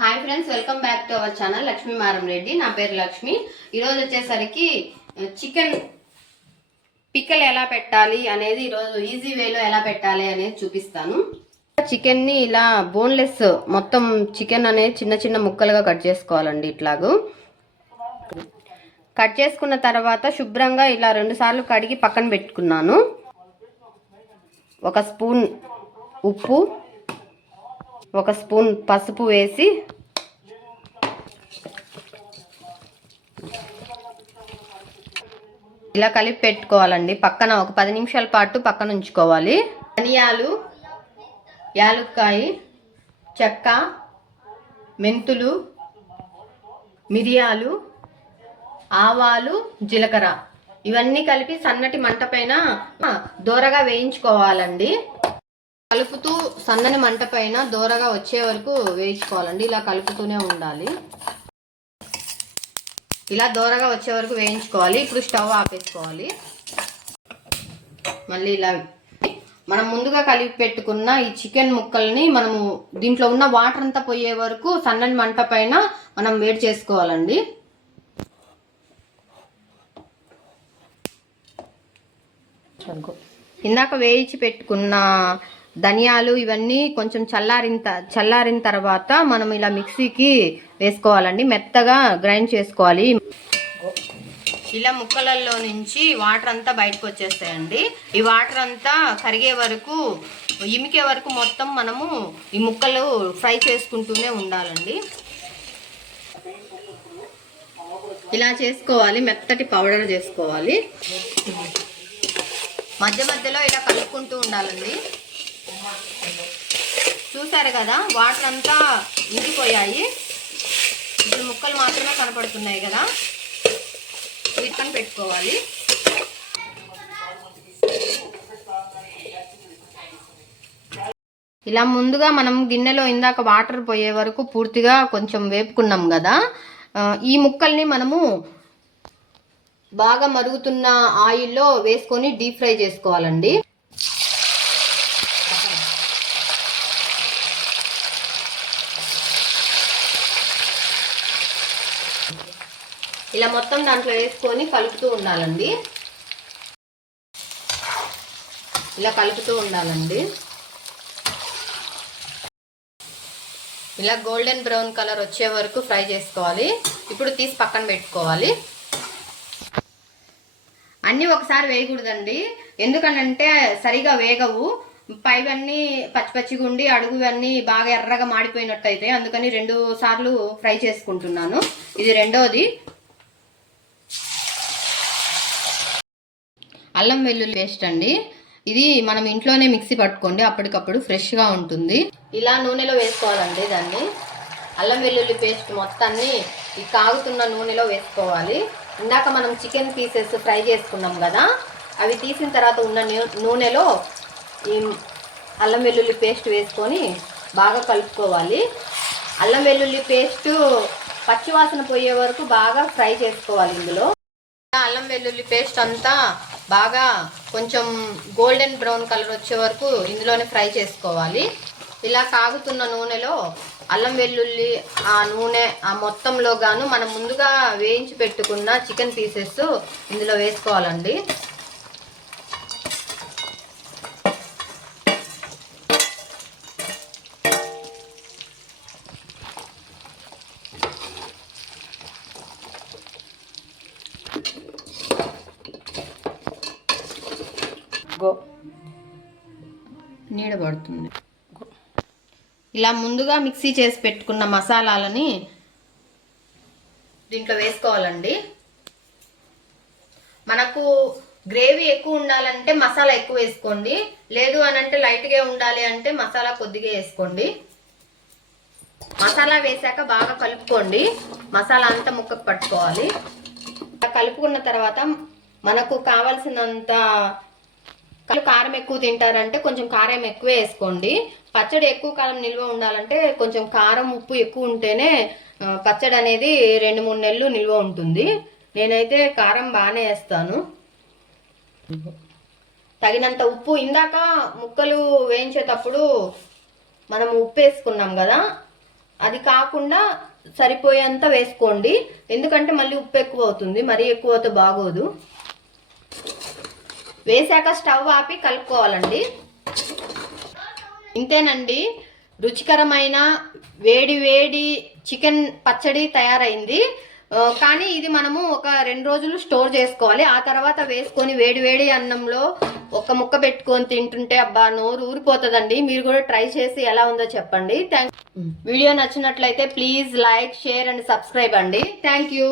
Hi friends welcome back to our channel Lakshmi Maram Reddy. నా పేరు లక్ష్మి. ఈరోజు వచ్చేసరికి చికెన్ పిక్కలు ఎలా పెట్టాలి అనేది ఈరోజు ఈజీ వేలో ఎలా పెట్టాలి అనేది చూపిస్తాను. చికెన్ని ఇలా బోన్లెస్ మొత్తం చికెన్ అనేది చిన్న చిన్న ముక్కలుగా కట్ చేసుకోవాలండి ఇట్లాగూ. కట్ చేసుకున్న తర్వాత శుభ్రంగా ఇలా రెండు సార్లు కడిగి పక్కన పెట్టుకున్నాను. ఒక స్పూన్ ఉప్పు ఒక స్పూన్ పసుపు వేసి ఇలా కలిపి పెట్టుకోవాలండి. పక్కన ఒక పది నిమిషాల పాటు పక్కన ఉంచుకోవాలి. ధనియాలు యాలుక్కాయ చెక్క మెంతులు మిరియాలు ఆవాలు జీలకర్ర. ఇవన్నీ కలిపి సన్నటి మంట పైన దోరగా వేయించుకోవాలండి. కలుపుతూ సన్నని మంట పైన దోరగా వచ్చే వరకు వేయించుకోవాలండి. ఇలా కలుపుతూనే ఉండాలి. ఇలా దోరగా వచ్చే వరకు వేయించుకోవాలి. ఇప్పుడు స్టవ్ ఆపేసుకోవాలి. మళ్ళీ ఇలా మనం ముందుగా కలిపి పెట్టుకున్న ఈ చికెన్ ముక్కల్ని మనము దీంట్లో ఉన్న వాటర్ అంతా పోయే వరకు సన్నని మంట పైన మనం వేడి చేసుకోవాలండి. ఇందాక వేయించి పెట్టుకున్న ధనియాలు ఇవన్నీ కొంచెం చల్లారిన చల్లారిన తర్వాత మనం ఇలా మిక్సీకి వేసుకోవాలండి. మెత్తగా గ్రైండ్ చేసుకోవాలి. ఇలా ముక్కలలో నుంచి వాటర్ అంతా బయటకు వచ్చేస్తాయండి. ఈ వాటర్ అంతా కరిగే వరకు ఇమికే వరకు మొత్తం మనము ఈ ముక్కలు ఫ్రై చేసుకుంటూనే ఉండాలండి. ఇలా చేసుకోవాలి. మెత్తటి పౌడర్ చేసుకోవాలి. మధ్య మధ్యలో ఇలా కలుపుకుంటూ ఉండాలండి. చూసారు కదా వాటర్ అంతా ఇంకిపోయాయి ఇప్పుడు ముక్కలు మాత్రమే కనపడుతున్నాయి కదా. వీటిని పెట్టుకోవాలి. ఇలా ముందుగా మనం గిన్నెలో ఇందాక వాటర్ పోయే వరకు పూర్తిగా కొంచెం వేపుకున్నాం కదా. ఈ ముక్కల్ని మనము బాగా మరుగుతున్న ఆయిల్లో వేసుకొని డీప్ ఫ్రై చేసుకోవాలండి. ఇలా మొత్తం దాంట్లో వేసుకొని కలుపుతూ ఉండాలండి. ఇలా కలుపుతూ ఉండాలండి. ఇలా గోల్డెన్ బ్రౌన్ కలర్ వచ్చే వరకు ఫ్రై చేసుకోవాలి. ఇప్పుడు తీసి పక్కన పెట్టుకోవాలి. అన్నీ ఒకసారి వేయకూడదండి. ఎందుకనంటే సరిగా వేగవు. పైవన్నీ పచ్చి పచ్చిగా ఉండి అడుగువన్నీ బాగా ఎర్రగా మాడిపోయినట్టు అయితే అందుకని రెండు సార్లు ఫ్రై చేసుకుంటున్నాను. ఇది రెండోది. అల్లం వెల్లుల్లి పేస్ట్ అండి. ఇది మనం ఇంట్లోనే మిక్సీ పట్టుకోండి అప్పటికప్పుడు ఫ్రెష్గా ఉంటుంది. ఇలా నూనెలో వేసుకోవాలండి దాన్ని. అల్లం వెల్లుల్లి పేస్ట్ మొత్తాన్ని ఈ కాగుతున్న నూనెలో వేసుకోవాలి. ఇందాక మనం చికెన్ పీసెస్ ఫ్రై చేసుకున్నాం కదా అవి తీసిన తర్వాత ఉన్న నూ- నూనెలో ఈ అల్లం వెల్లుల్లి పేస్ట్ వేసుకొని బాగా కలుపుకోవాలి. అల్లం వెల్లుల్లి పేస్ట్ పచ్చివాసన పోయే వరకు బాగా ఫ్రై చేసుకోవాలి ఇందులో. అల్లం వెల్లుల్లి పేస్ట్ అంతా బాగా కొంచెం గోల్డెన్ బ్రౌన్ కలర్ వచ్చే వరకు ఇందులోనే ఫ్రై చేసుకోవాలి. ఇలా కాగుతున్న నూనెలో అల్లం వెల్లుల్లి ఆ నూనె ఆ మొత్తంలో గాను మనం ముందుగా వేయించి పెట్టుకున్న చికెన్ పీసెస్ ఇందులో వేసుకోవాలండి. నీడబడుతుంది ఇలా ముందుగా మిక్సీ చేసి పెట్టుకున్న మసాలాలని దీంట్లో వేసుకోవాలండి. మనకు గ్రేవీ ఎక్కువ ఉండాలంటే మసాలా ఎక్కువ వేసుకోండి. లేదు అని అంటే లైట్గా ఉండాలి అంటే మసాలా కొద్దిగా వేసుకోండి. మసాలా వేసాక బాగా కలుపుకోండి. మసాలా అంతా ముక్కకు పట్టుకోవాలి. కలుపుకున్న తర్వాత మనకు కావలసినంత కారం ఎక్కువ తింటారంటే కొంచెం కారం ఎక్కువ వేసుకోండి. పచ్చడి ఎక్కువ కాలం నిల్వ ఉండాలంటే కొంచెం కారం ఉప్పు ఎక్కువ ఉంటేనే పచ్చడి అనేది రెండు మూడు నెలలు నిల్వ ఉంటుంది. నేనైతే కారం బాగానే వేస్తాను. తగినంత ఉప్పు. ఇందాక ముక్కలు వేయించేటప్పుడు మనం ఉప్పు వేసుకున్నాం కదా అది కాకుండా సరిపోయేంత వేసుకోండి. ఎందుకంటే మళ్ళీ ఉప్పు ఎక్కువ అవుతుంది మరీ ఎక్కువ అయితే బాగోదు. వేసాక స్టవ్ ఆపి కలుపుకోవాలండి. ఇంతేనండి. రుచికరమైన వేడి వేడి చికెన్ పచ్చడి తయారైంది. కానీ ఇది మనము ఒక రెండు రోజులు స్టోర్ చేసుకోవాలి. ఆ తర్వాత వేసుకొని వేడి వేడి అన్నంలో ఒక ముక్క పెట్టుకొని తింటుంటే అబ్బా నోరు ఊరిపోతుందండి. మీరు కూడా ట్రై చేసి ఎలా ఉందో చెప్పండి. థ్యాంక్ వీడియో నచ్చినట్లయితే please like share and subscribe అండి. Thank you.